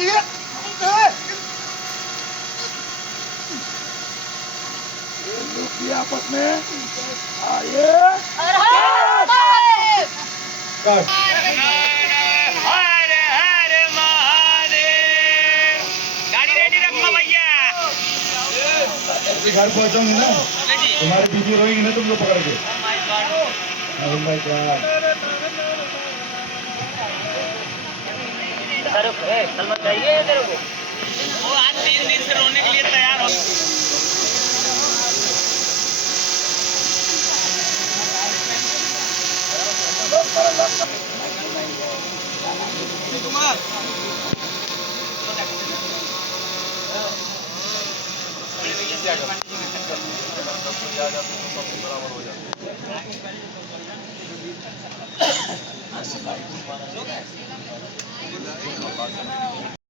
ये आपस में आइए। हर हर महादेव। गाड़ी रेडी रखो भैया। घर पहुंचाऊंगी ना, तुम्हारी बीवी रोएगी ना तुमको पकड़ के। Oh my God. सलमान चाहिए तेरे को? वो आज 3 दिन से रोने के लिए तैयार हो। बराबर हो जाता है।